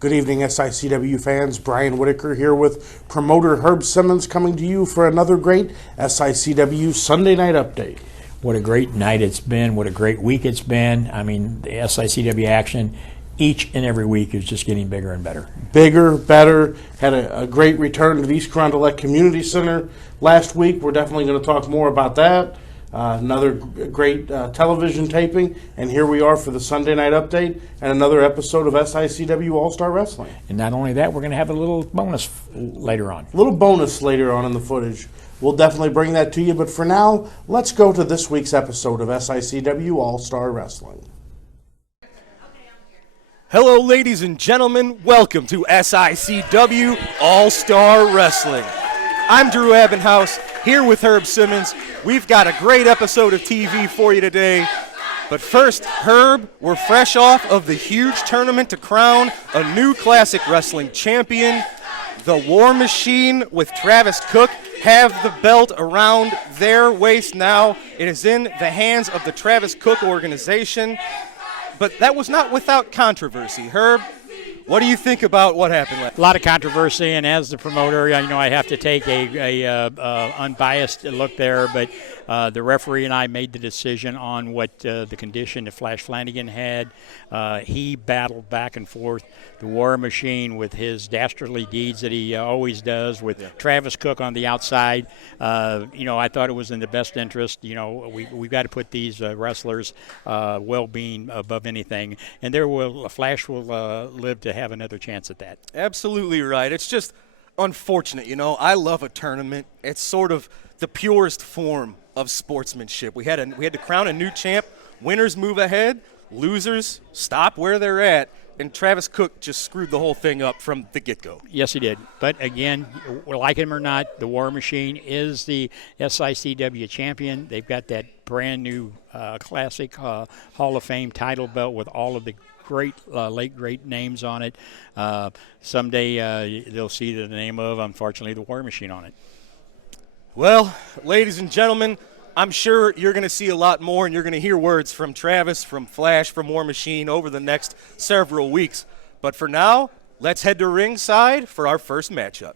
Good evening, SICW fans. Brian Whitaker here with promoter Herb Simmons coming to you for another great SICW Sunday night update. What a great night it's been. What a great week it's been. I mean, the SICW action each and every week is just getting bigger and better. Bigger, better. Had a great return to the East Carondelet Community Center last week. We're definitely going to talk more about that. Another great television taping, and here we are for the Sunday night update and another episode of SICW All-Star Wrestling. And not only that, we're going to have a little bonus later on. A little bonus later on in the footage. We'll definitely bring that to you, but for now, let's go to this week's episode of SICW All-Star Wrestling. Hello, ladies and gentlemen. Welcome to SICW All-Star Wrestling. I'm Drew Abbenhouse, here with Herb Simmons. We've got a great episode of TV for you today. But first, Herb, we're fresh off of the huge tournament to crown a new classic wrestling champion. The War Machine with Travis Cook have the belt around their waist now. It is in the hands of the Travis Cook organization. But that was not without controversy. Herb, what do you think about what happened last? A lot of controversy, and as the promoter, I have to take a unbiased look there. But the referee and I made the decision on what the condition that Flanagan had. He battled back and forth the War Machine with his dastardly deeds that he always does with Travis Cook on the outside. I thought it was in the best interest. We've got to put these wrestlers' well-being above anything, and Flash will live to have another chance at that. Absolutely right. It's just unfortunate, I love a tournament. It's sort of the purest form of sportsmanship. We had to crown a new champ. Winners move ahead. Losers stop where they're at. And Travis Cook just screwed the whole thing up from the get-go. Yes, he did. But again, like him or not, the War Machine is the SICW champion. They've got that brand new classic Hall of Fame title belt with all of the late great names on it. Someday they'll see the name of, unfortunately, the War Machine on it. Well, ladies and gentlemen, I'm sure you're going to see a lot more, and you're going to hear words from Travis, from Flash, from War Machine over the next several weeks. But for now, let's head to ringside for our first matchup.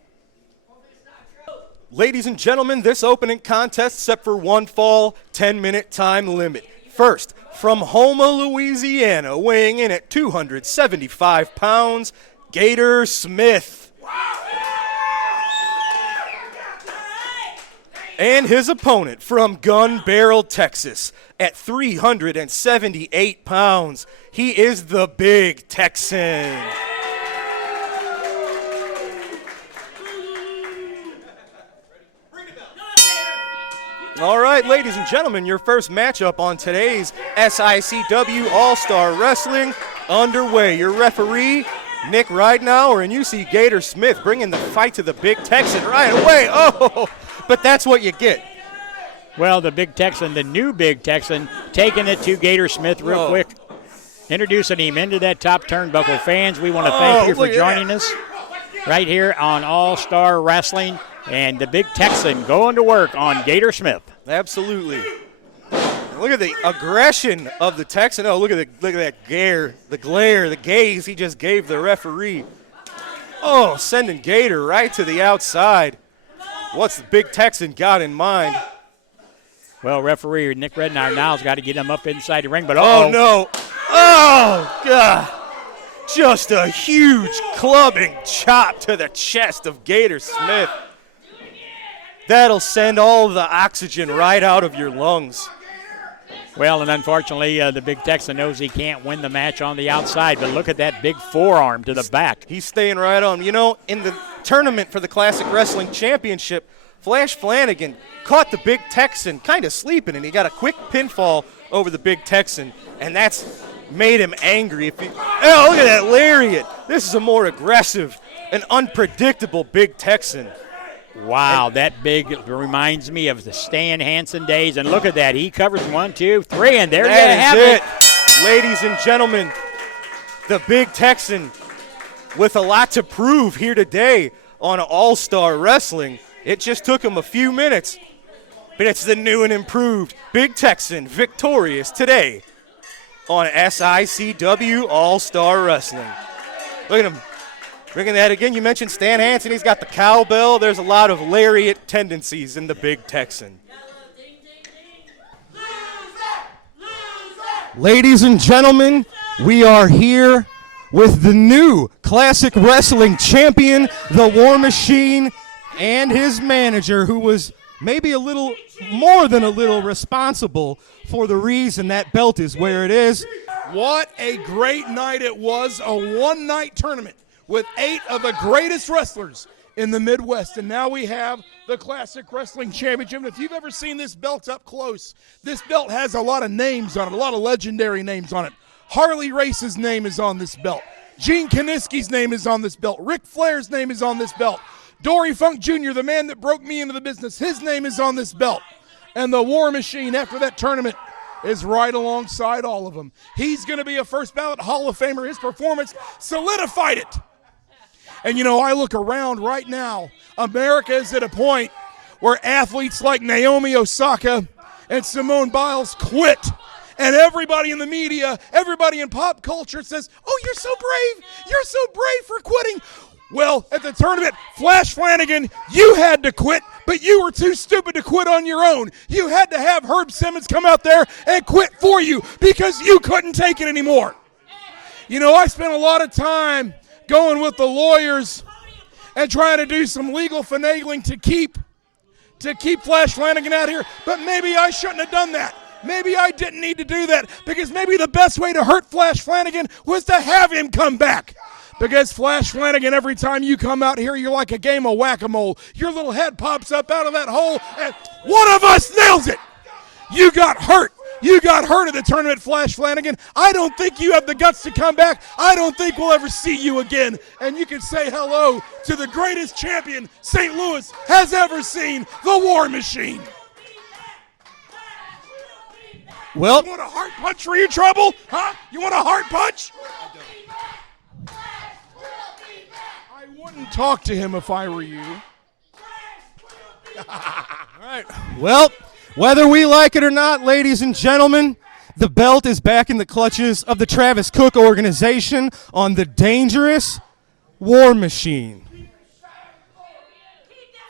Ladies and gentlemen, this opening contest set for one fall, 10-minute time limit. First, from Houma, Louisiana, weighing in at 275 pounds, Gator Smith. And his opponent from Gun Barrel, Texas, at 378 pounds, he is the Big Texan. All right, ladies and gentlemen, your first matchup on today's SICW All-Star Wrestling underway. Your referee, Nick Ridenauer, and you see Gator Smith bringing the fight to the Big Texan right away. Oh, but that's what you get. Well, the Big Texan, the new Big Texan, taking it to Gator Smith real quick, introducing him into that top turnbuckle. Fans, we want to thank you for joining us right here on All-Star Wrestling, and the Big Texan going to work on Gator Smith. Absolutely. Look at the aggression of the Texan. Oh, look at that glare, the gaze he just gave the referee. Oh, sending Gator right to the outside. What's the Big Texan got in mind? Well, referee Nick Ridenauer now's got to get him up inside the ring, but oh no. Oh, God. Just a huge clubbing chop to the chest of Gator Smith. That'll send all the oxygen right out of your lungs. Well, and unfortunately, the Big Texan knows he can't win the match on the outside, but look at that big forearm to the back. He's staying right on. In the tournament for the Classic Wrestling Championship, Flanagan caught the Big Texan kind of sleeping, and he got a quick pinfall over the Big Texan, and that's made him angry. Oh, look at that lariat. This is a more aggressive and unpredictable Big Texan. Wow, that big reminds me of the Stan Hansen days. And look at that. He covers 1, 2, 3, and there you have it. Ladies and gentlemen, the Big Texan with a lot to prove here today on All-Star Wrestling. It just took him a few minutes, but it's the new and improved Big Texan victorious today on SICW All-Star Wrestling. Look at him Bringing that again, you mentioned Stan Hansen. He's got the cowbell. There's a lot of lariat tendencies in the big Texan. Ladies and gentlemen, we are here with the new classic wrestling champion, the War Machine, and his manager, who was maybe a little more than a little responsible for the reason that belt is where it is. What a great night it was, a one-night tournament with 8 of the greatest wrestlers in the Midwest. And now we have the Classic Wrestling Championship. And if you've ever seen this belt up close, this belt has a lot of names on it, a lot of legendary names on it. Harley Race's name is on this belt. Gene Kaniski's name is on this belt. Ric Flair's name is on this belt. Dory Funk Jr., the man that broke me into the business, his name is on this belt. And the War Machine, after that tournament, is right alongside all of them. He's going to be a first ballot Hall of Famer. His performance solidified it. And, you know, I look around right now. America is at a point where athletes like Naomi Osaka and Simone Biles quit. And everybody in the media, everybody in pop culture says, oh, you're so brave. You're so brave for quitting. Well, at the tournament, Flash Flanagan, you had to quit, but you were too stupid to quit on your own. You had to have Herb Simmons come out there and quit for you because you couldn't take it anymore. You know, I spent a lot of time going with the lawyers and trying to do some legal finagling to keep Flash Flanagan out here, but maybe I shouldn't have done that. Maybe I didn't need to do that because maybe the best way to hurt Flash Flanagan was to have him come back. Because Flash Flanagan, every time you come out here, you're like a game of whack-a-mole. Your little head pops up out of that hole, and one of us nails it. You got hurt. You got hurt at the tournament, Flash Flanagan. I don't think you have the guts to come back. I don't think we'll ever see you again. And you can say hello to the greatest champion St. Louis has ever seen, the War Machine. Well, you want a heart punch for your trouble? Huh? You want a heart punch? I wouldn't talk to him if I were you. all right. Well, whether we like it or not, ladies and gentlemen, the belt is back in the clutches of the Travis Cook organization on the dangerous War Machine.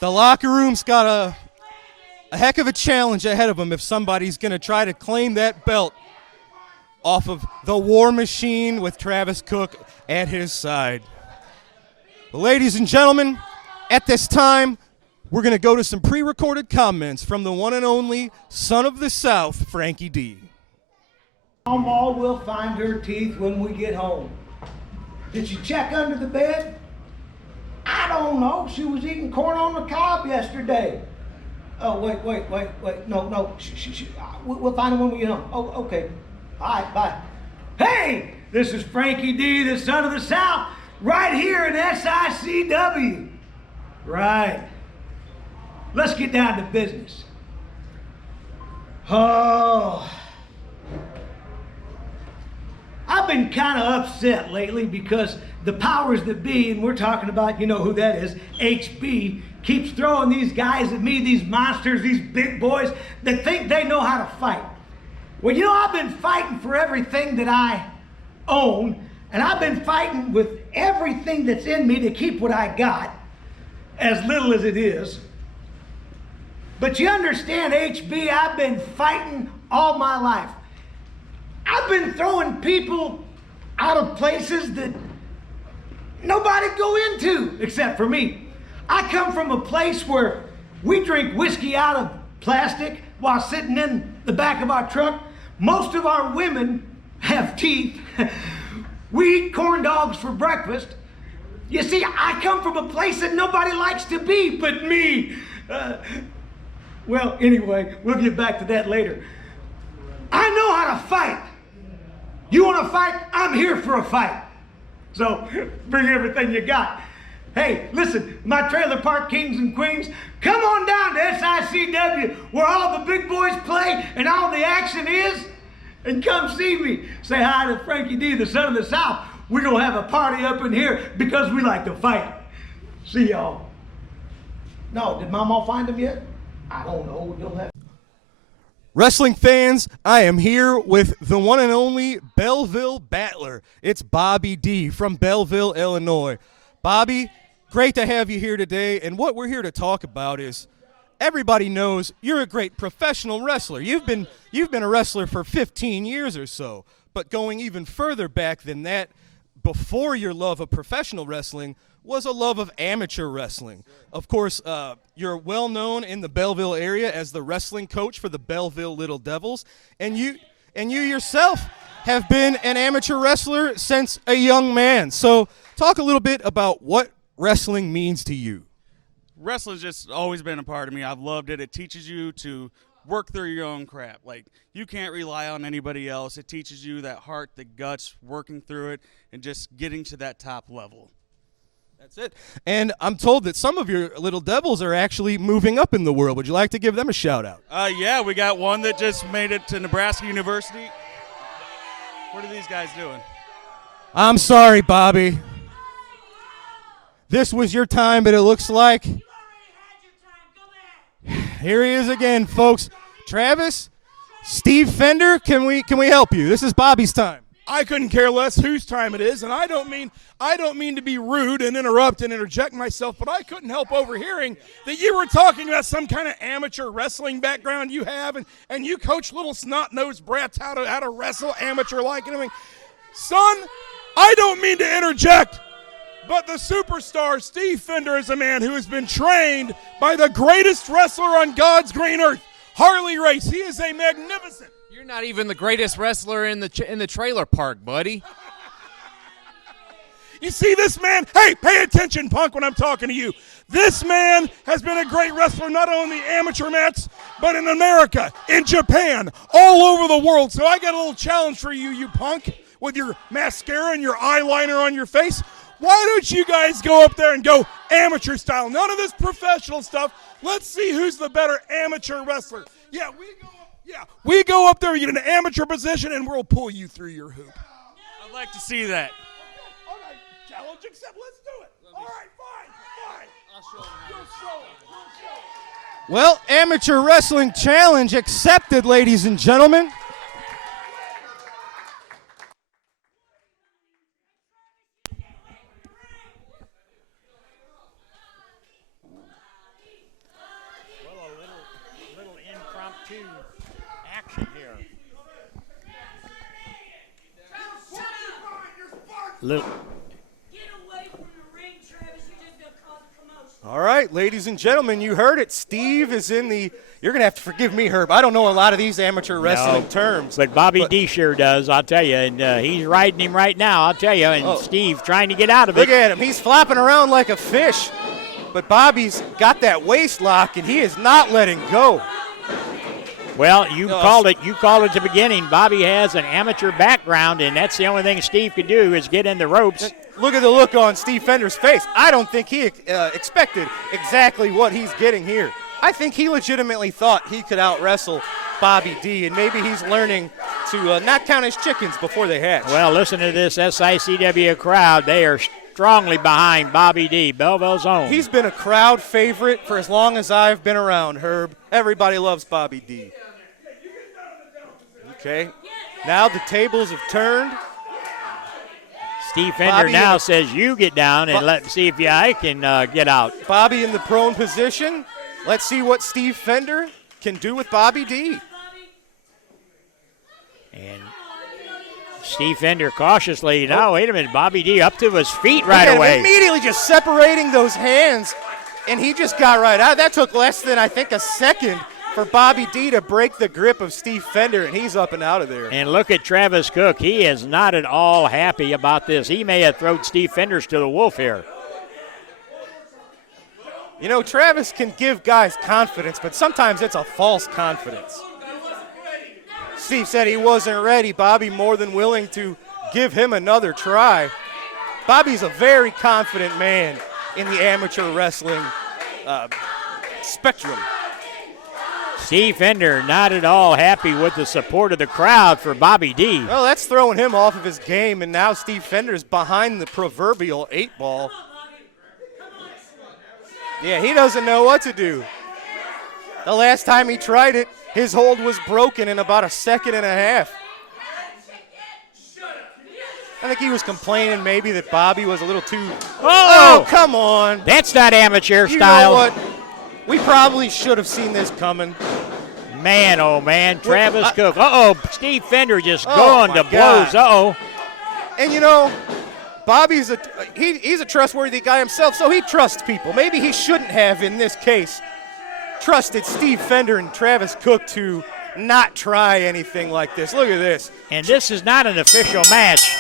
The locker room's got a heck of a challenge ahead of them if somebody's going to try to claim that belt off of the War Machine with Travis Cook at his side. But ladies and gentlemen, at this time, we're going to go to some pre-recorded comments from the one and only son of the South, Frankie D. Mama will find her teeth when we get home. Did she check under the bed? I don't know. She was eating corn on the cob yesterday. Oh, wait. No. We'll find her when we get home. Oh, okay. All right, bye. Hey, this is Frankie D, the son of the South, right here in SICW. Right. Let's get down to business. Oh, I've been kind of upset lately because the powers that be, and we're talking about, you know who that is, HB, keeps throwing these guys at me, these monsters, these big boys that think they know how to fight. Well, you know, I've been fighting for everything that I own, and I've been fighting with everything that's in me to keep what I got, as little as it is. But you understand, HB, I've been fighting all my life. I've been throwing people out of places that nobody go into except for me. I come from a place where we drink whiskey out of plastic while sitting in the back of our truck. Most of our women have teeth. We eat corn dogs for breakfast. You see, I come from a place that nobody likes to be but me. Well, anyway, we'll get back to that later. I know how to fight. You want to fight? I'm here for a fight. So bring everything you got. Hey, listen, my trailer park kings and queens, come on down to SICW where all the big boys play and all the action is, and come see me. Say hi to Frankie D, the son of the South. We're going to have a party up in here because we like to fight. See y'all. No, did Mama find him yet? I don't know. You'll have. Wrestling fans, I am here with the one and only Belleville Battler. It's Bobby D from Belleville, Illinois. Bobby, great to have you here today. And what we're here to talk about is everybody knows you're a great professional wrestler. You've been a wrestler for 15 years or so. But going even further back than that, before your love of professional wrestling was a love of amateur wrestling. Of course, you're well known in the Belleville area as the wrestling coach for the Belleville Little Devils, and you yourself have been an amateur wrestler since a young man. So talk a little bit about what wrestling means to you. Wrestling's just always been a part of me. I've loved it. It teaches you to work through your own crap. Like, you can't rely on anybody else. It teaches you that heart, the guts, working through it, and just getting to that top level. That's it. And I'm told that some of your little devils are actually moving up in the world. Would you like to give them a shout out? Yeah, we got one that just made it to Nebraska University. What are these guys doing? I'm sorry, Bobby. This was your time, but it looks like here he is again, folks. Travis, Steve Fender, can we help you? This is Bobby's time. I couldn't care less whose time it is, and I don't mean to be rude and interrupt and interject myself, but I couldn't help overhearing that you were talking about some kind of amateur wrestling background you have, and you coach little snot-nosed brats how to wrestle amateur-like and everything. Son, I don't mean to interject, but the superstar Steve Fender is a man who has been trained by the greatest wrestler on God's green earth, Harley Race. He is a magnificent. You're not even the greatest wrestler in the trailer park, buddy. You see this man? Hey, pay attention, punk, when I'm talking to you. This man has been a great wrestler, not only amateur mats, but in America, in Japan, all over the world. So I got a little challenge for you, you punk, with your mascara and your eyeliner on your face. Why don't you guys go up there and go amateur style? None of this professional stuff. Let's see who's the better amateur wrestler. We go up there, you get an amateur position, and we'll pull you through your hoop. I'd like to see that. All right, challenge accepted. Let's do it. All right, fine. I'll show you. Well, amateur wrestling challenge accepted, ladies and gentlemen. Little. Get away from the ring, Travis. You're just going to cause a commotion. All right, ladies and gentlemen, you heard it. Steve is in the – you're going to have to forgive me, Herb. I don't know a lot of these amateur wrestling terms. But Bobby D sure does, I'll tell you. And he's riding him right now, I'll tell you. And Steve trying to get out of it. Look at him. He's flopping around like a fish. But Bobby's got that waist lock, and he is not letting go. Well, you called it. You called it at the beginning. Bobby has an amateur background, and that's the only thing Steve could do is get in the ropes. Look at the look on Steve Fender's face. I don't think he expected exactly what he's getting here. I think he legitimately thought he could out-wrestle Bobby D, and maybe he's learning to not count his chickens before they hatch. Well, listen to this SICW crowd. They are strongly behind Bobby D, Belleville's own. He's been a crowd favorite for as long as I've been around, Herb. Everybody loves Bobby D. Okay, now the tables have turned. Steve Fender now says you get down and let's see if I can get out. Bobby in the prone position. Let's see what Steve Fender can do with Bobby D. And Steve Fender cautiously, now wait a minute, Bobby D up to his feet right away. Immediately just separating those hands, and he just got right out. That took less than, I think, a second for Bobby D to break the grip of Steve Fender, and he's up and out of there. And look at Travis Cook. He is not at all happy about this. He may have thrown Steve Fenders to the wolf here. You know, Travis can give guys confidence, but sometimes it's a false confidence. Steve said he wasn't ready. Bobby more than willing to give him another try. Bobby's a very confident man in the amateur wrestling spectrum. Steve Fender not at all happy with the support of the crowd for Bobby D. Well, that's throwing him off of his game, and now Steve Fender's behind the proverbial 8-ball. Yeah, he doesn't know what to do. The last time he tried it, his hold was broken in about a second and a half. I think he was complaining maybe that Bobby was a little too. Oh, come on. That's not amateur You style. know what? We probably should have seen this coming. Man, oh man, Travis Cook. Steve Fender just Oh, going my to blows. God. And you know, Bobby's he's a trustworthy guy himself, so he trusts people. Maybe he shouldn't have, in this case, trusted Steve Fender and Travis Cook to not try anything like this. Look at this. And this is not an official match.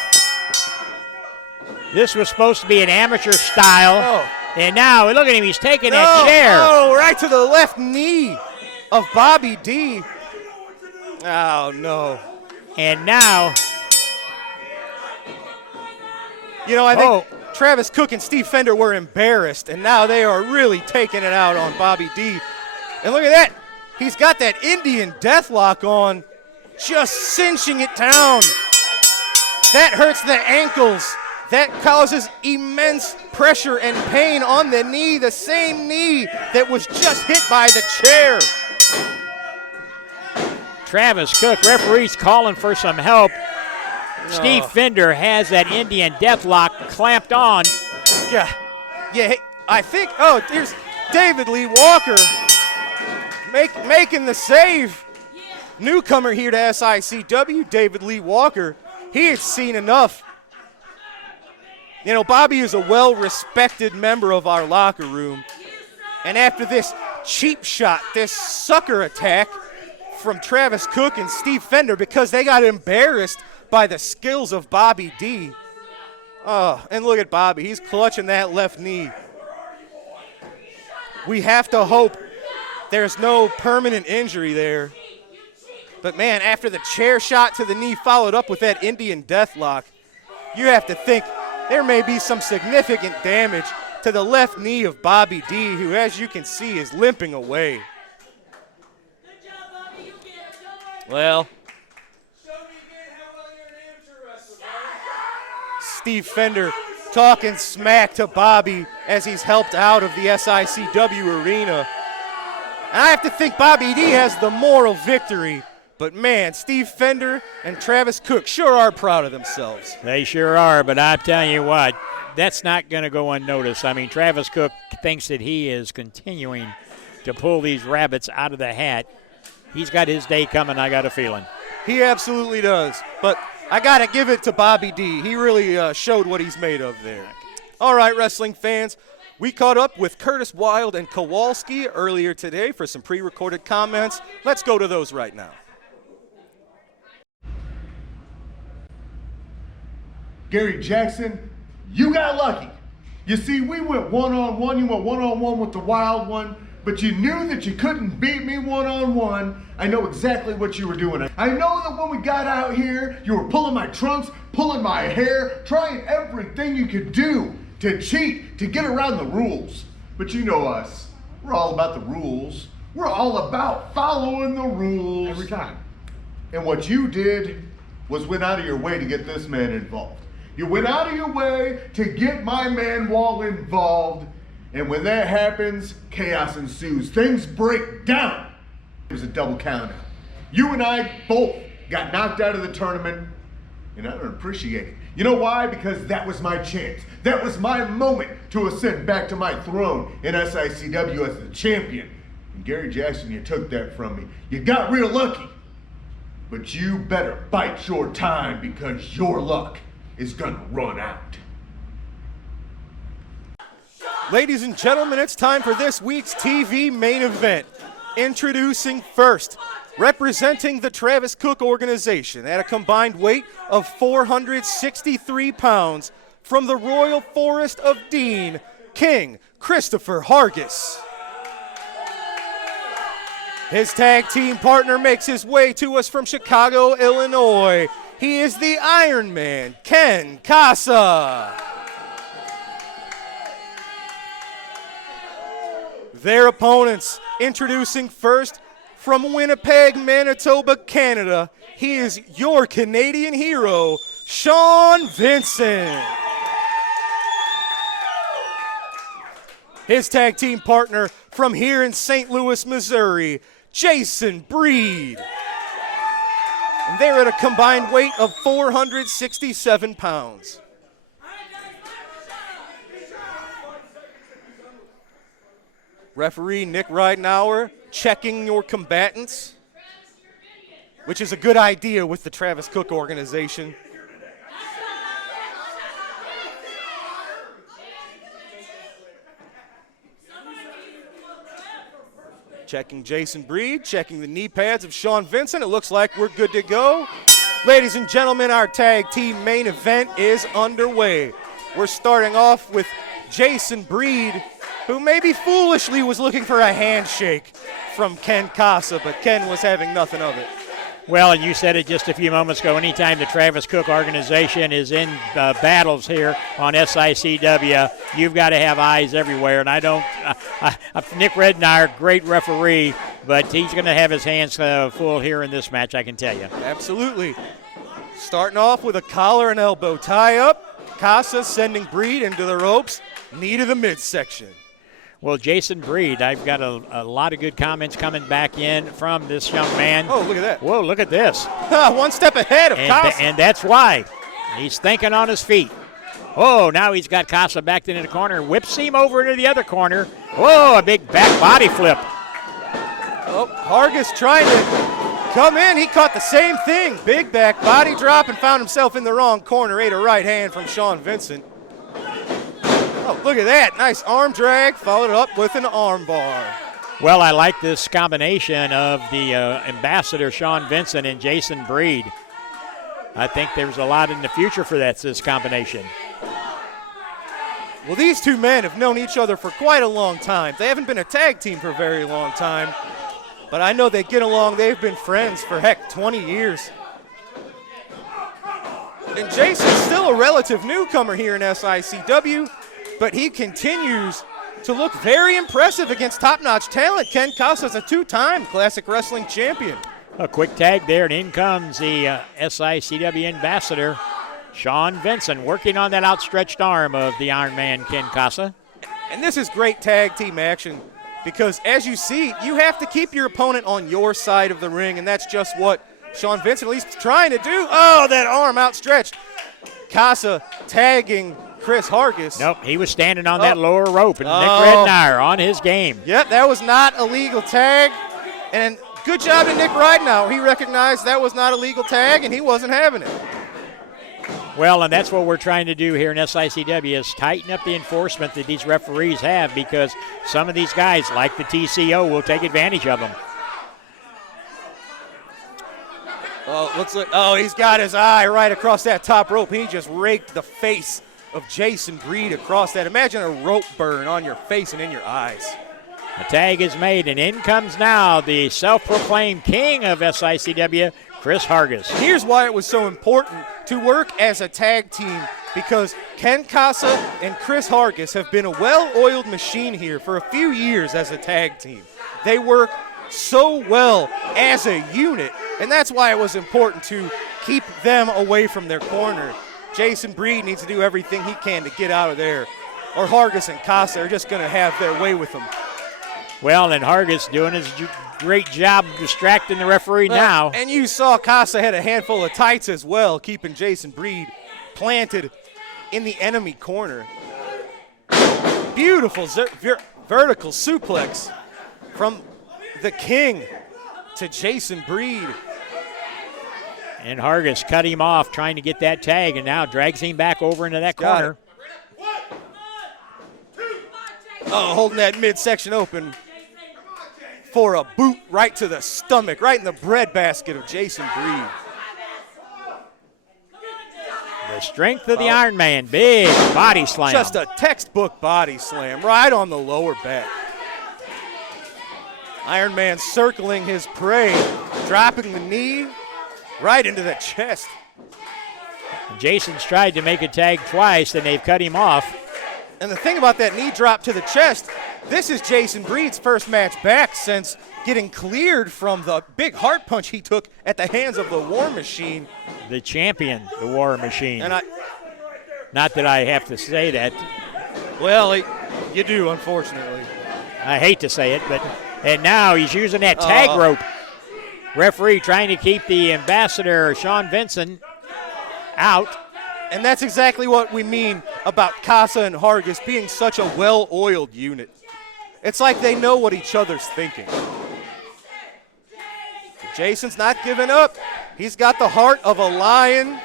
This was supposed to be an amateur style. Oh. And now, look at him, he's taking that chair. Oh, right to the left knee of Bobby D. Oh, no. And now, you know, I think Travis Cook and Steve Fender were embarrassed, and now they are really taking it out on Bobby D. And look at that. He's got that Indian deathlock on, just cinching it down. That hurts the ankles. That causes immense pressure and pain on the knee, the same knee that was just hit by the chair. Travis Cook, referee's calling for some help. Steve Fender has that Indian deathlock clamped on. Yeah, I think, there's David Lee Walker making the save. Newcomer here to SICW, David Lee Walker. He has seen enough. You know, Bobby is a well-respected member of our locker room. And after this cheap shot, this sucker attack from Travis Cook and Steve Fender, because they got embarrassed by the skills of Bobby D. Oh, and look at Bobby. He's clutching that left knee. We have to hope there's no permanent injury there. But, man, after the chair shot to the knee followed up with that Indian deathlock, you have to think there may be some significant damage to the left knee of Bobby D, who, as you can see, is limping away. Well, Steve Fender talking smack to Bobby as he's helped out of the SICW arena. And I have to think Bobby D has the moral victory. But, man, Steve Fender and Travis Cook sure are proud of themselves. They sure are, but I tell you what, that's not going to go unnoticed. I mean, Travis Cook thinks that he is continuing to pull these rabbits out of the hat. He's got his day coming, I got a feeling. He absolutely does. But I got to give it to Bobby D. He really showed what he's made of there. All right, wrestling fans, we caught up with Curtis Wilde and Kowalski earlier today for some pre-recorded comments. Let's go to those right now. Gary Jackson, you got lucky. You see, we went one-on-one. You went one-on-one with the Wild One, but you knew that you couldn't beat me one-on-one. I know exactly what you were doing. I know that when we got out here, you were pulling my trunks, pulling my hair, trying everything you could do to cheat, to get around the rules. But you know us. We're all about the rules. We're all about following the rules. Every time. And what you did was went out of your way to get this man involved. You went out of your way to get my man Wall involved, and when that happens, chaos ensues. Things break down. It was a double countout. You and I both got knocked out of the tournament, and I don't appreciate it. You know why? Because that was my chance. That was my moment to ascend back to my throne in SICW as the champion. And Gary Jackson, you took that from me. You got real lucky, but you better bite your time because your luck is gonna run out. Ladies and gentlemen, it's time for this week's TV main event. Introducing first, representing the Travis Cook organization at a combined weight of 463 pounds, from the Royal Forest of Dean, King Christopher Hargis. His tag team partner makes his way to us from Chicago, Illinois. He is the Iron Man, Ken Casa. Their opponents, introducing first from Winnipeg, Manitoba, Canada, he is your Canadian hero, Sean Vincent. His tag team partner from here in St. Louis, Missouri, Jason Breed. And they're at a combined weight of 467 pounds. Referee Nick Ridenauer checking your combatants, which is a good idea with the Travis Cook organization. Checking Jason Breed, checking the knee pads of Sean Vincent. It looks like we're good to go. Ladies and gentlemen, our tag team main event is underway. We're starting off with Jason Breed, who maybe foolishly was looking for a handshake from Ken Casa, but Ken was having nothing of it. Well, and you said it just a few moments ago, anytime the Travis Cook organization is in battles here on SICW, you've got to have eyes everywhere. And Nick Rednauer, great referee, but he's going to have his hands full here in this match, I can tell you. Absolutely. Starting off with a collar and elbow tie-up. Casa sending Breed into the ropes, knee to the midsection. Well, Jason Breed, I've got a lot of good comments coming back in from this young man. Oh, look at that. Whoa, look at this. One step ahead of Casa. And that's why. He's thinking on his feet. Oh, now he's got Casa back into the corner. Whips him over into the other corner. Whoa, a big back body flip. Oh, Hargis trying to come in. He caught the same thing. Big back body drop and found himself in the wrong corner. Ate a right hand from Sean Vincent. Oh, look at that. Nice arm drag, followed up with an arm bar. Well, I like this combination of the ambassador, Sean Vincent, and Jason Breed. I think there's a lot in the future for this combination. Well, these two men have known each other for quite a long time. They haven't been a tag team for a very long time, but I know they get along. They've been friends for, 20 years. And Jason's still a relative newcomer here in SICW, but he continues to look very impressive against top-notch talent. Ken Casa's a two-time Classic Wrestling champion. A quick tag there, and in comes the SICW ambassador, Sean Vincent, working on that outstretched arm of the Iron Man, Ken Casa. And this is great tag team action because, as you see, you have to keep your opponent on your side of the ring, and that's just what Sean Vincent at least is trying to do. Oh, that arm outstretched. Casa tagging Chris Hargis. Nope, he was standing on that lower rope, and Nick Rednauer on his game. Yep, that was not a legal tag, and good job to Nick Ridenauer. He recognized that was not a legal tag, and he wasn't having it. Well, and that's what we're trying to do here in SICW is tighten up the enforcement that these referees have because some of these guys, like the TCO, will take advantage of them. Oh, looks like, he's got his eye right across that top rope. He just raked the face of Jason Breed across that. Imagine a rope burn on your face and in your eyes. A tag is made, and in comes now the self-proclaimed king of SICW, Chris Hargis. Here's why it was so important to work as a tag team, because Ken Casa and Chris Hargis have been a well-oiled machine here for a few years as a tag team. They work so well as a unit, and that's why it was important to keep them away from their corner. Jason Breed needs to do everything he can to get out of there, or Hargis and Casa are just going to have their way with him. Well, and Hargis doing his great job of distracting the referee now. And you saw Casa had a handful of tights as well, keeping Jason Breed planted in the enemy corner. Beautiful vertical suplex from the king to Jason Breed. And Hargis cut him off trying to get that tag and now drags him back over into that corner. Oh, holding that midsection open for a boot right to the stomach, right in the breadbasket of Jason Breed. The strength of the Iron Man, big body slam. Just a textbook body slam right on the lower back. Iron Man circling his prey, dropping the knee right into the chest. Jason's tried to make a tag twice, and they've cut him off. And the thing about that knee drop to the chest, this is Jason Breed's first match back since getting cleared from the big heart punch he took at the hands of the War Machine. The champion, the War Machine. And not that I have to say that. Well, you do, unfortunately. I hate to say it, but and now he's using that tag rope. Referee trying to keep the ambassador, Sean Vincent, out. And that's exactly what we mean about Casa and Hargis being such a well-oiled unit. It's like they know what each other's thinking. Jason's not giving up. He's got the heart of a lion.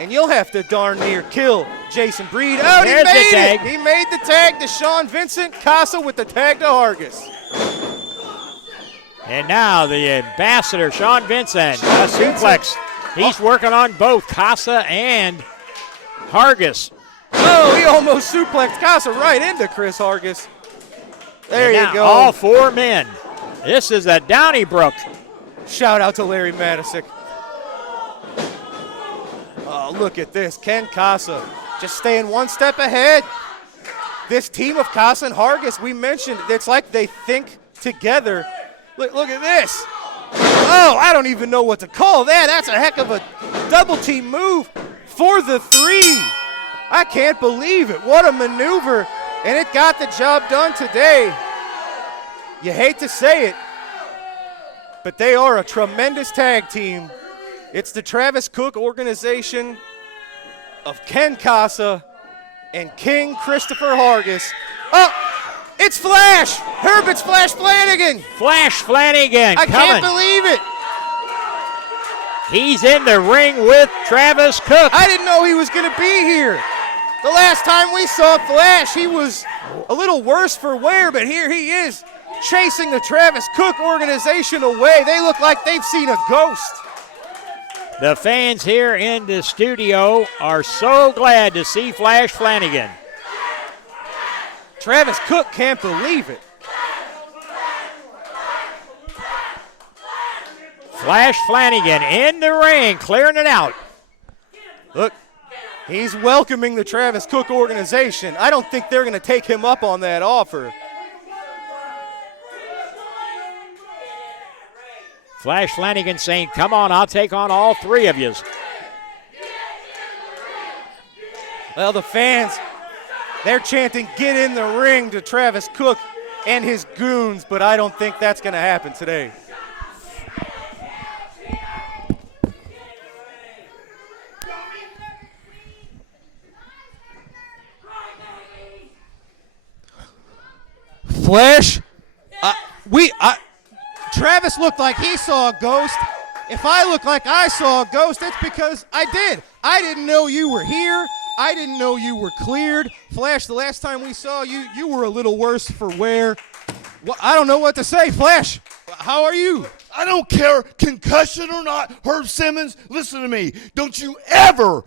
And you'll have to darn near kill Jason Breed. Oh, he There's the made tag. it. He made the tag to Sean Vincent. Casa with the tag to Hargis. And now the ambassador, Sean Vincent, a suplex. He's working on both Casa and Hargis. Oh, he almost suplexed Casa right into Chris Hargis. There And you now go. all 4 men. This is a Donnybrook. Shout out to Larry Matisick. Oh, look at this. Ken Casa just staying one step ahead. This team of Casa and Hargis, we mentioned, it's like they think together. Look at this. Oh, I don't even know what to call that. That's a heck of a double team move for the 3. I can't believe it. What a maneuver. And it got the job done today. You hate to say it, but they are a tremendous tag team. It's the Travis Cook organization of Ken Casa and King Christopher Hargis. Oh, it's Flash! Herb, it's Flash Flanagan! Flash Flanagan I coming. can't believe it! He's in the ring with Travis Cook. I didn't know he was going to be here. The last time we saw Flash, he was a little worse for wear, but here he is chasing the Travis Cook organization away. They look like they've seen a ghost. The fans here in the studio are so glad to see Flash Flanagan. Travis Cook can't believe it. Flash Flanagan in the ring, clearing it out. Look, he's welcoming the Travis Cook organization. I don't think they're going to take him up on that offer. Flash Flanagan saying, come on, I'll take on all 3 of you. Well, the fans, they're chanting, get in the ring to Travis Cook and his goons, but I don't think that's going to happen today. Flash, Travis looked like he saw a ghost. If I look like I saw a ghost, it's because I did. I didn't know you were here. I didn't know you were cleared. Flash, the last time we saw you, you were a little worse for wear. Well, I don't know what to say. Flash, how are you? I don't care, concussion or not, Herb Simmons, listen to me. Don't you ever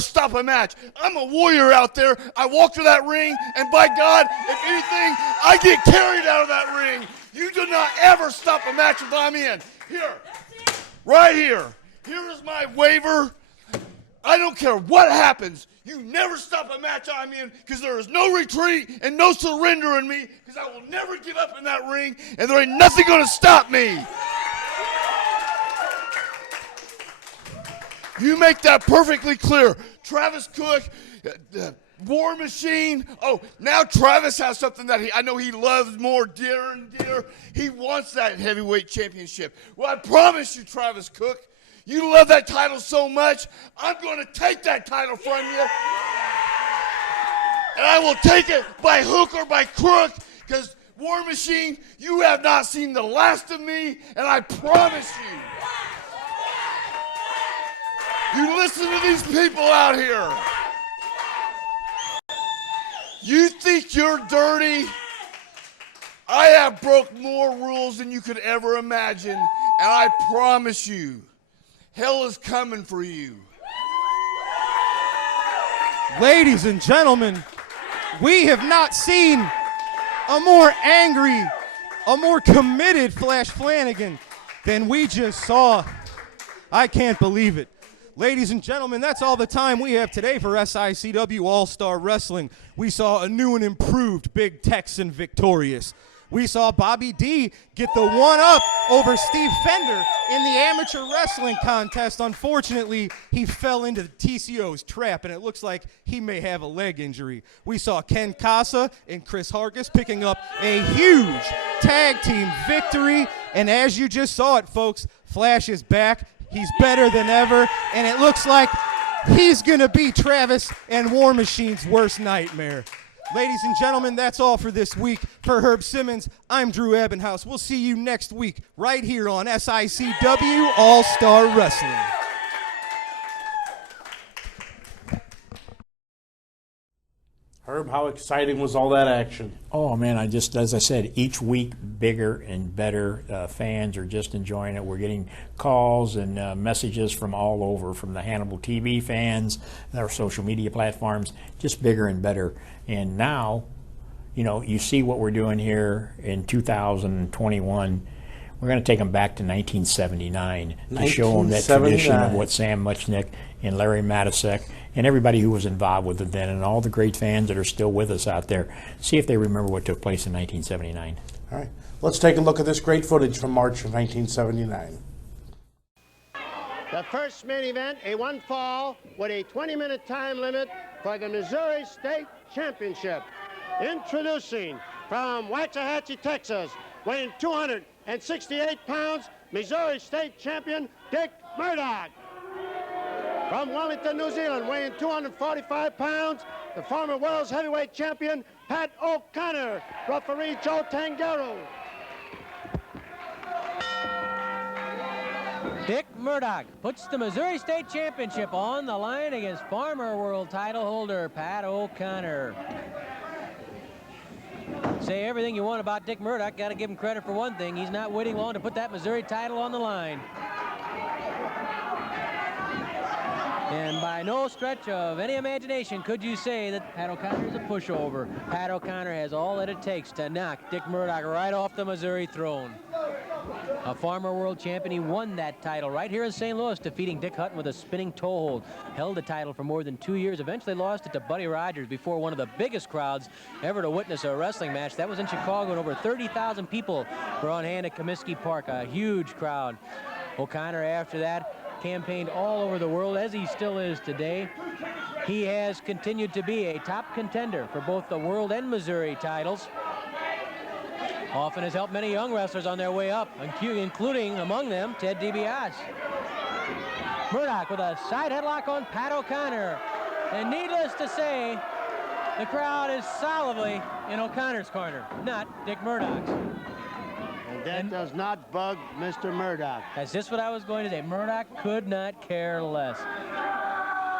stop a match. I'm a warrior out there. I walk to that ring, and by God, if anything, I get carried out of that ring. You do not ever stop a match if I'm in. Here, right here. Here is my waiver. I don't care what happens. You never stop a match I'm in because there is no retreat and no surrender in me because I will never give up in that ring, and there ain't nothing going to stop me. You make that perfectly clear. Travis Cook, War Machine. Oh, now Travis has something that I know he loves more dear and dear. He wants that heavyweight championship. Well, I promise you, Travis Cook, you love that title so much, I'm going to take that title from you. And I will take it by hook or by crook because, War Machine, you have not seen the last of me, and I promise you. You listen to these people out here. You think you're dirty? I have broke more rules than you could ever imagine, and I promise you, hell is coming for you. Ladies and gentlemen, we have not seen a more angry, a more committed Flash Flanagan than we just saw. I can't believe it. Ladies and gentlemen, that's all the time we have today for SICW All-Star Wrestling. We saw a new and improved Big Texan victorious. We saw Bobby D get the one-up over Steve Fender in the amateur wrestling contest. Unfortunately, he fell into the TCO's trap, and it looks like he may have a leg injury. We saw Ken Casa and Chris Hargis picking up a huge tag team victory, and as you just saw it, folks, Flash is back. He's better than ever, and it looks like he's going to be Travis and War Machine's worst nightmare. Ladies and gentlemen, that's all for this week. For Herb Simmons, I'm Drew Ebenhouse. We'll see you next week right here on SICW All-Star Wrestling. Herb, how exciting was all that action? Oh man, as I said, each week bigger and better. Fans are just enjoying it. We're getting calls and messages from all over, from the Hannibal TV fans, our social media platforms, just bigger and better. And now, you know, you see what we're doing here in 2021. We're going to take them back to 1979 to show them that tradition of what Sam Muchnick and Larry Matisek and everybody who was involved with it then, and all the great fans that are still with us out there. See if they remember what took place in 1979. All right, let's take a look at this great footage from March of 1979. The first main event, a one fall with a 20-minute time limit for the Missouri State Championship. Introducing from Waxahachie, Texas, weighing 268 pounds, Missouri State Champion Dick Murdoch. From Wellington, New Zealand, weighing 245 pounds, the former world's heavyweight champion, Pat O'Connor, referee Joe Tangaro. Dick Murdoch puts the Missouri State Championship on the line against former world title holder Pat O'Connor. Say everything you want about Dick Murdoch, got to give him credit for one thing. He's not waiting long to put that Missouri title on the line. And by no stretch of any imagination could you say that Pat O'Connor is a pushover. Pat O'Connor has all that it takes to knock Dick Murdoch right off the Missouri throne. A former world champion, he won that title right here in St. Louis, defeating Dick Hutton with a spinning toe hold. Held the title for more than 2 years, eventually lost it to Buddy Rogers before one of the biggest crowds ever to witness a wrestling match. That was in Chicago, and over 30,000 people were on hand at Comiskey Park, a huge crowd. O'Connor, after that, campaigned all over the world, as he still is today. He has continued to be a top contender for both the world and Missouri titles. Often has helped many young wrestlers on their way up, including among them Ted DiBiase. Murdoch with a side headlock on Pat O'Connor. And needless to say, the crowd is solidly in O'Connor's corner, not Dick Murdoch's. And that does not bug Mr. Murdoch. That's just what I was going to say. Murdoch could not care less.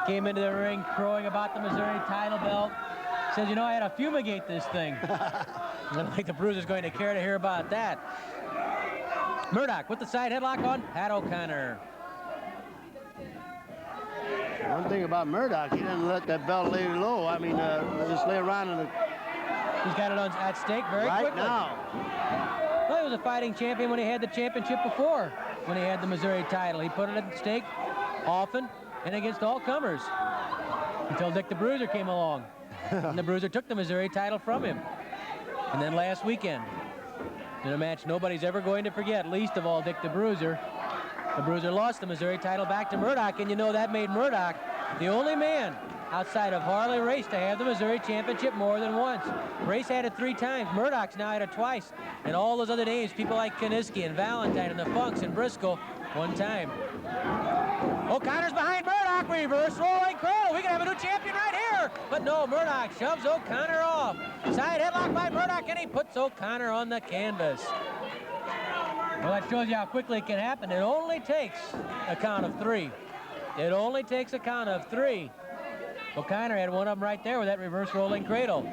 Came into the ring crowing about the Missouri title belt. Says, you know, I had to fumigate this thing. I don't think the Bruiser's going to care to hear about that. Murdoch with the side headlock on Pat O'Connor. One thing about Murdoch, he doesn't let that belt lay low. I mean, just lay around in the... He's got it on at stake very quickly. Right now. Well, he was a fighting champion when he had the championship before, when he had the Missouri title. He put it at stake often and against all comers until Dick the Bruiser came along. And the Bruiser took the Missouri title from him. And then last weekend, in a match nobody's ever going to forget, least of all Dick the Bruiser lost the Missouri title back to Murdoch, and you know that made Murdoch the only man outside of Harley Race to have the Missouri Championship more than once. Race had it 3 times. Murdoch's now had it twice. And all those other names, people like Kaniski and Valentine and the Funks and Briscoe, 1 time. O'Connor's behind Murdoch. Reverse rolling crow. We can have a new champion right here. But no, Murdoch shoves O'Connor off. Side headlock by Murdoch, and he puts O'Connor on the canvas. Well, that shows you how quickly it can happen. It only takes a count of 3. It only takes a count of 3. O'Connor had one of them right there with that reverse rolling cradle.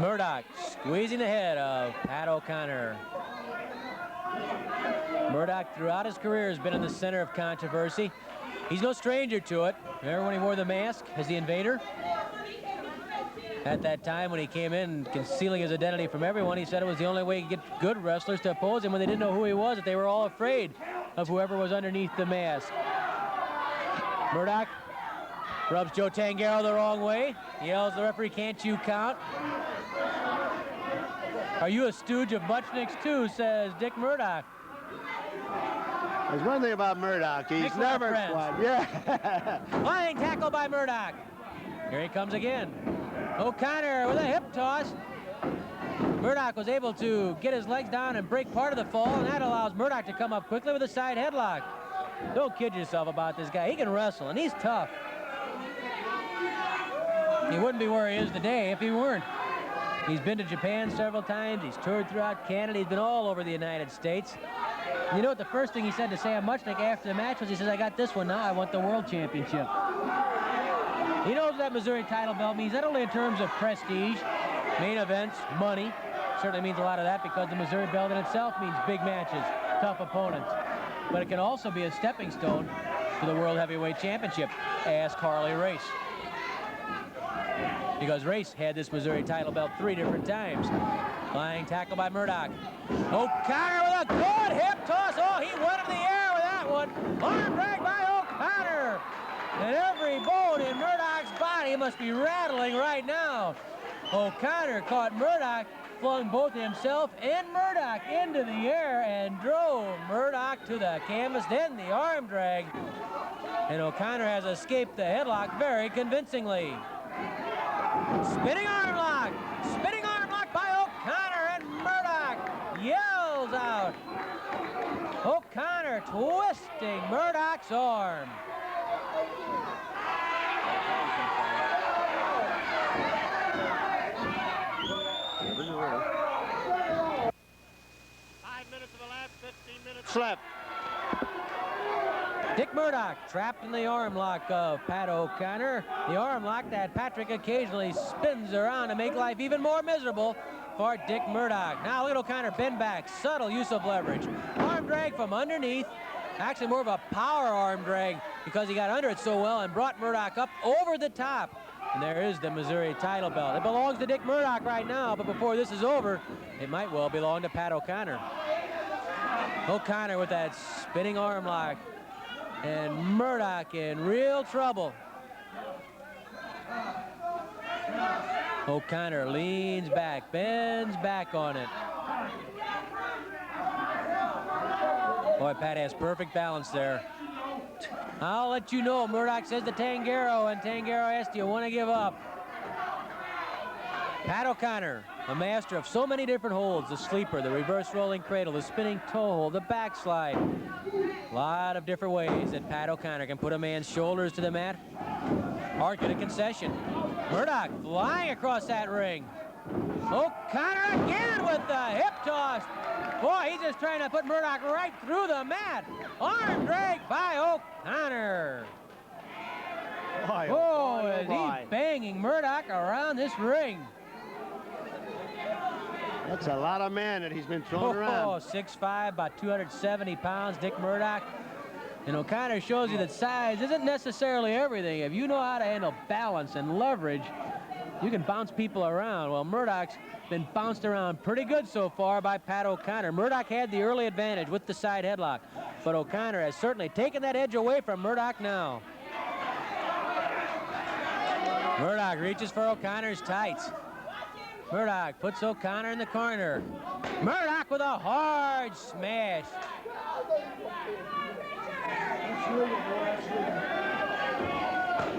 Murdoch squeezing the head of Pat O'Connor. Murdoch throughout his career has been in the center of controversy. He's no stranger to it. Remember when he wore the mask as the Invader? At that time when he came in concealing his identity from everyone, he said it was the only way he could get good wrestlers to oppose him when they didn't know who he was, that they were all afraid of whoever was underneath the mask. Murdoch Rubs Joe Tangaro the wrong way. Yells the referee, can't you count? Are you a stooge of Muchnick's too, says Dick Murdoch. There's one thing about Murdoch. He's never quite. Yeah. Flying tackle by Murdoch. Here he comes again. O'Connor with a hip toss. Murdoch was able to get his legs down and break part of the fall, and that allows Murdoch to come up quickly with a side headlock. Don't kid yourself about this guy. He can wrestle, and he's tough. He wouldn't be where he is today if he weren't. He's been to Japan several times. He's toured throughout Canada. He's been all over the United States. And you know what the first thing he said to Sam Muchnick after the match was? He says, I got this one now. I want the World Championship. He knows that Missouri title belt means not only in terms of prestige, main events, money. Certainly means a lot of that because the Missouri belt in itself means big matches, tough opponents. But it can also be a stepping stone to the World Heavyweight Championship. Ask Harley Race. Because Race had this Missouri title belt 3 different times. Flying tackle by Murdoch. O'Connor with a good hip toss. Oh, he went in the air with that one. Arm drag by O'Connor. And every bone in Murdoch's body must be rattling right now. O'Connor caught Murdoch, flung both himself and Murdoch into the air and drove Murdoch to the canvas, then the arm drag. And O'Connor has escaped the headlock very convincingly. Spinning arm lock by O'Connor, and Murdoch yells out. O'Connor twisting Murdoch's arm. Slap. Dick Murdoch trapped in the arm lock of Pat O'Connor. The arm lock that Patrick occasionally spins around to make life even more miserable for Dick Murdoch. Now look at O'Connor bend back. Subtle use of leverage. Arm drag from underneath. Actually more of a power arm drag because he got under it so well and brought Murdoch up over the top. And there is the Missouri title belt. It belongs to Dick Murdoch right now, but before this is over, it might well belong to Pat O'Connor. O'Connor with that spinning arm lock. And Murdoch in real trouble. O'Connor leans back, bends back on it. Boy, Pat has perfect balance there. I'll let you know, Murdoch says to Tangaro, and Tangaro asks, do you want to give up? Pat O'Connor, a master of so many different holds, the sleeper, the reverse rolling cradle, the spinning toe hold, the backslide. A lot of different ways that Pat O'Connor can put a man's shoulders to the mat or get a concession. Murdoch flying across that ring. O'Connor again with the hip toss. Boy, he's just trying to put Murdoch right through the mat. Arm drag by O'Connor. Oh, is he banging Murdoch around this ring. That's a lot of men that he's been throwing around. 6'5", about 270 pounds, Dick Murdoch. And O'Connor shows you that size isn't necessarily everything. If you know how to handle balance and leverage, you can bounce people around. Well, Murdoch's been bounced around pretty good so far by Pat O'Connor. Murdoch had the early advantage with the side headlock, but O'Connor has certainly taken that edge away from Murdoch now. Murdoch reaches for O'Connor's tights. Murdoch puts O'Connor in the corner. Murdoch with a hard smash.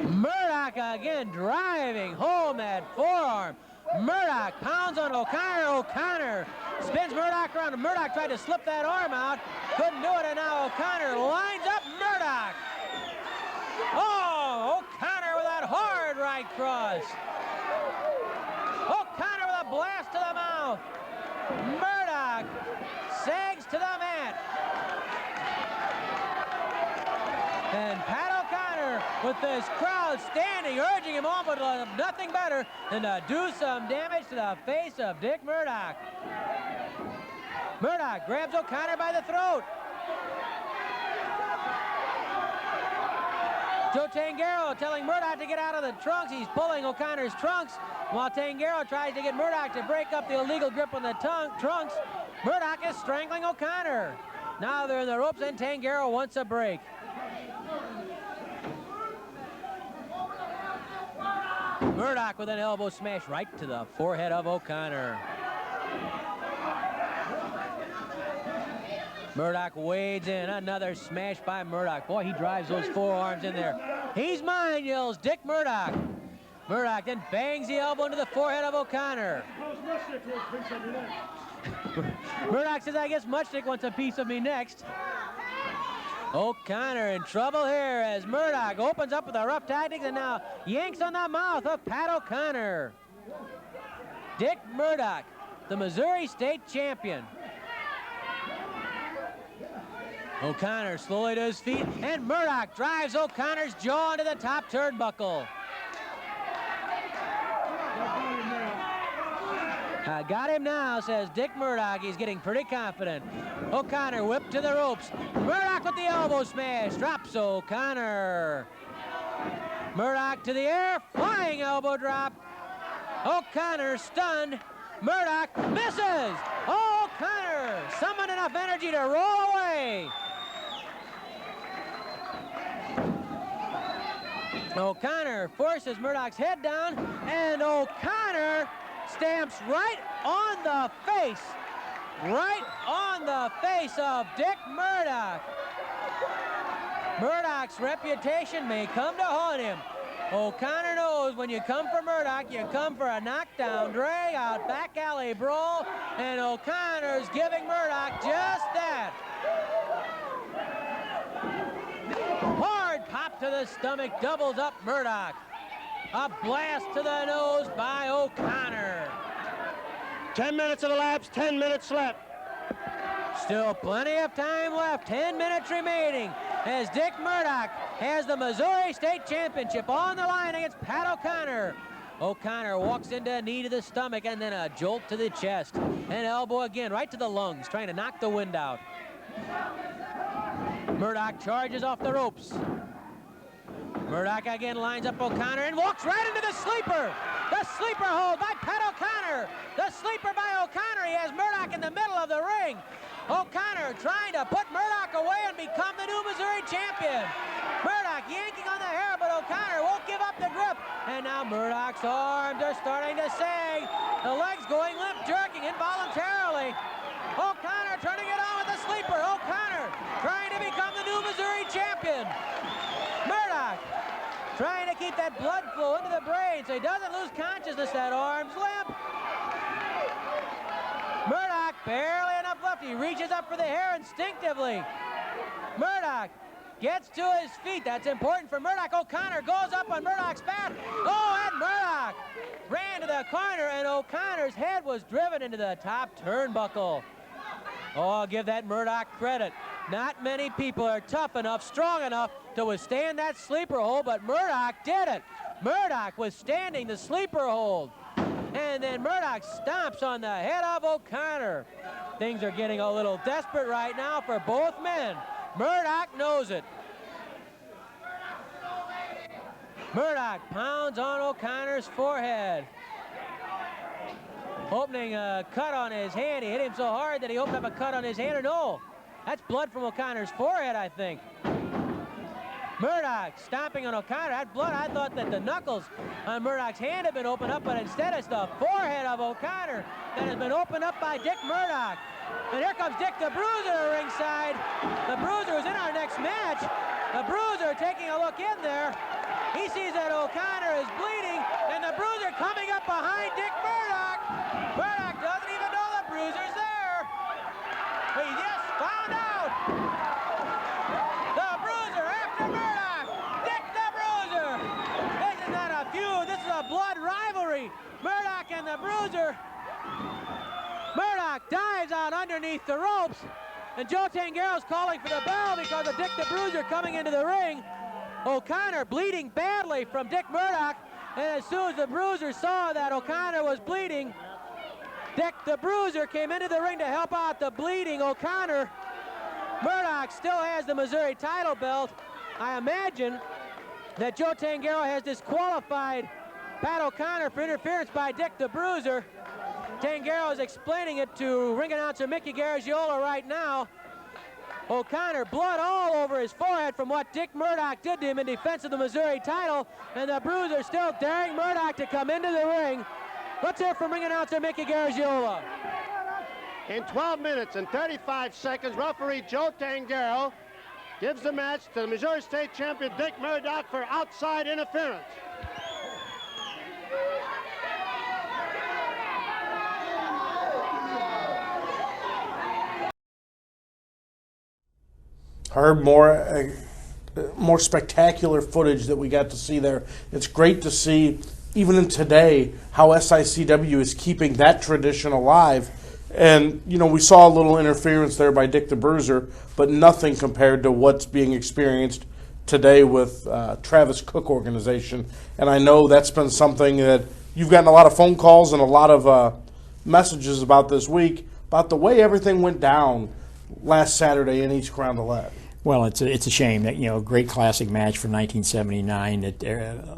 Murdoch again driving home that forearm. Murdoch pounds on O'Connor. O'Connor spins Murdoch around. Murdoch tried to slip that arm out. Couldn't do it, and now O'Connor lines up Murdoch. Oh, O'Connor with that hard right cross. O'Connor with a blast to the mouth. Murdoch sags to the mat. And Pat O'Connor with this crowd standing, urging him on, but nothing better than to do some damage to the face of Dick Murdoch. Murdoch grabs O'Connor by the throat. Joe Tangaro telling Murdoch to get out of the trunks. He's pulling O'Connor's trunks while Tangaro tries to get Murdoch to break up the illegal grip on the trunks. Murdoch is strangling O'Connor. Now they're in the ropes and Tangaro wants a break. Murdoch with an elbow smash right to the forehead of O'Connor. Murdoch wades in. Another smash by Murdoch. Boy, he drives those forearms in there. He's mine, yells Dick Murdoch. Murdoch then bangs the elbow into the forehead of O'Connor. Murdoch says, I guess Muchnick wants a piece of me next. O'Connor in trouble here as Murdoch opens up with a rough tactics and now yanks on the mouth of Pat O'Connor. Dick Murdoch, the Missouri State champion. O'Connor slowly to his feet, and Murdoch drives O'Connor's jaw into the top turnbuckle. I got him now, says Dick Murdoch. He's getting pretty confident. O'Connor whipped to the ropes. Murdoch with the elbow smash. Drops O'Connor. Murdoch to the air. Flying elbow drop. O'Connor stunned. Murdoch misses. Oh, O'Connor summoned enough energy to roll away. O'Connor forces Murdoch's head down, and O'Connor stamps right on the face of Dick Murdoch. Murdoch's reputation may come to haunt him. O'Connor knows when you come for Murdoch, you come for a knockdown, drag out, back alley brawl, and O'Connor's giving Murdoch just that. Hard pop to the stomach, doubles up Murdoch. A blast to the nose by O'Connor. 10 minutes of elapsed, 10 minutes left. Still plenty of time left, 10 minutes remaining, as Dick Murdoch has the Missouri State Championship on the line against Pat O'Connor. O'Connor walks into a knee to the stomach and then a jolt to the chest. An elbow again, right to the lungs, trying to knock the wind out. Murdoch charges off the ropes. Murdoch again lines up O'Connor and walks right into the sleeper. The sleeper hold by Pat O'Connor. The sleeper by O'Connor. He has Murdoch in the middle of the ring. O'Connor trying to put Murdoch away and become the new Missouri champion. Murdoch yanking on the hair, but O'Connor won't give up the grip. And now Murdoch's arms are starting to sag. The legs going limp, jerking involuntarily. O'Connor turning it on with the sleeper. O'Connor trying to become the new Missouri champion. Murdoch trying to keep that blood flow into the brain so he doesn't lose consciousness. That arm's limp. Murdoch, barely enough left. He reaches up for the hair instinctively. Murdoch gets to his feet. That's important for Murdoch. O'Connor goes up on Murdoch's back. Oh, and Murdoch ran to the corner, and O'Connor's head was driven into the top turnbuckle. Oh, I'll give that Murdoch credit. Not many people are tough enough, strong enough to withstand that sleeper hold, but Murdoch did it. Murdoch withstanding the sleeper hold. And then Murdoch stomps on the head of O'Connor. Things are getting a little desperate right now for both men. Murdoch knows it. Murdoch pounds on O'Connor's forehead. Opening a cut on his hand. He hit him so hard that he opened up a cut on his hand. Or no, that's blood from O'Connor's forehead, I think. Murdoch stomping on O'Connor. That blood, I thought that the knuckles on Murdoch's hand had been opened up, but instead it's the forehead of O'Connor that has been opened up by Dick Murdoch. And here comes Dick the Bruiser ringside. The Bruiser is in our next match. The Bruiser taking a look in there. He sees that O'Connor is bleeding, and the Bruiser coming up behind Dick Murdoch. Murdoch doesn't even know the Bruiser's there. He just found out. The Bruiser after Murdoch. Dick the Bruiser. This is not a feud. This is a blood rivalry. Murdoch and the Bruiser. Murdoch dives out underneath the ropes, and Joe Tangero's calling for the bell because of Dick the Bruiser coming into the ring. O'Connor bleeding badly from Dick Murdoch, and as soon as the Bruiser saw that O'Connor was bleeding, Dick the Bruiser came into the ring to help out the bleeding O'Connor. Murdoch still has the Missouri title belt. I imagine that Joe Tangero has disqualified Pat O'Connor for interference by Dick the Bruiser. Tangero is explaining it to ring announcer Mickey Garagiola right now. O'Connor, blood all over his forehead from what Dick Murdoch did to him in defense of the Missouri title, and the Bruiser still daring Murdoch to come into the ring. Let's hear from ring announcer Mickey Garagiola. In 12 minutes and 35 seconds, referee Joe Tangaro gives the match to the Missouri State champion Dick Murdoch for outside interference. Herb, more spectacular footage that we got to see there. It's great to see, even in today, how SICW is keeping that tradition alive. And, you know, we saw a little interference there by Dick the Bruiser, but nothing compared to what's being experienced today with Travis Cook organization. And I know that's been something that you've gotten a lot of phone calls and a lot of messages about this week, about the way everything went down last Saturday in East Crown Gillette. Well, it's a shame that, you know, great classic match from 1979 that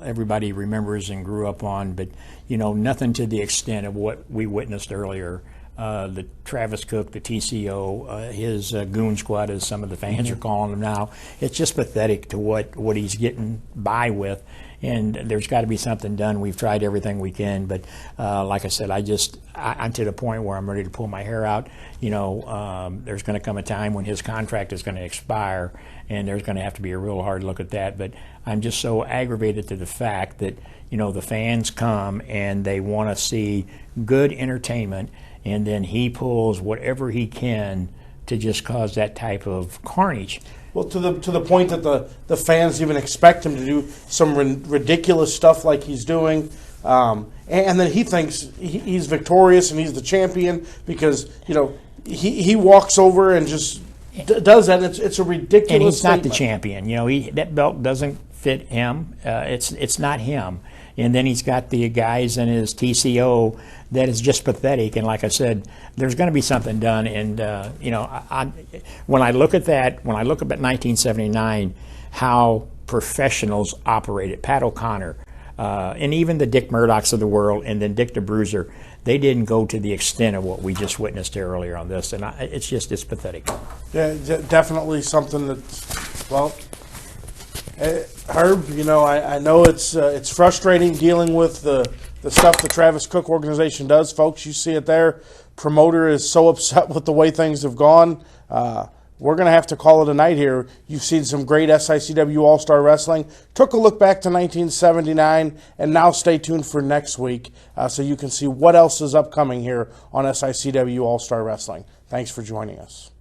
everybody remembers and grew up on, but, you know, nothing to the extent of what we witnessed earlier. The Travis Cook, the TCO, his goon squad, as some of the fans are calling him now. It's just pathetic to what he's getting by with, and there's got to be something done. We've tried everything we can, but like I said, I'm to the point where I'm ready to pull my hair out. You know, there's going to come a time when his contract is going to expire, and there's going to have to be a real hard look at that. But I'm just so aggravated to the fact that, you know, the fans come and they want to see good entertainment, and then he pulls whatever he can to just cause that type of carnage. Well, to the point that the fans even expect him to do some ridiculous stuff like he's doing, and then he thinks he's victorious and he's the champion because, you know, he walks over and just does that. It's a ridiculous. And he's statement. not the champion. You know, that belt doesn't fit him. It's not him. And then he's got the guys in his TCO that is just pathetic. And like I said, there's going to be something done. And, you know, when I look at that, when I look at 1979, how professionals operated, Pat O'Connor, and even the Dick Murdochs of the world, and then Dick the Bruiser, they didn't go to the extent of what we just witnessed earlier on this. And it's pathetic. Yeah, definitely something that, well, Herb, you know, I know it's frustrating dealing with the stuff the Travis Cook organization does. Folks, you see it there. Promoter is so upset with the way things have gone. We're going to have to call it a night here. You've seen some great SICW All-Star Wrestling. Took a look back to 1979, and now stay tuned for next week so you can see what else is upcoming here on SICW All-Star Wrestling. Thanks for joining us.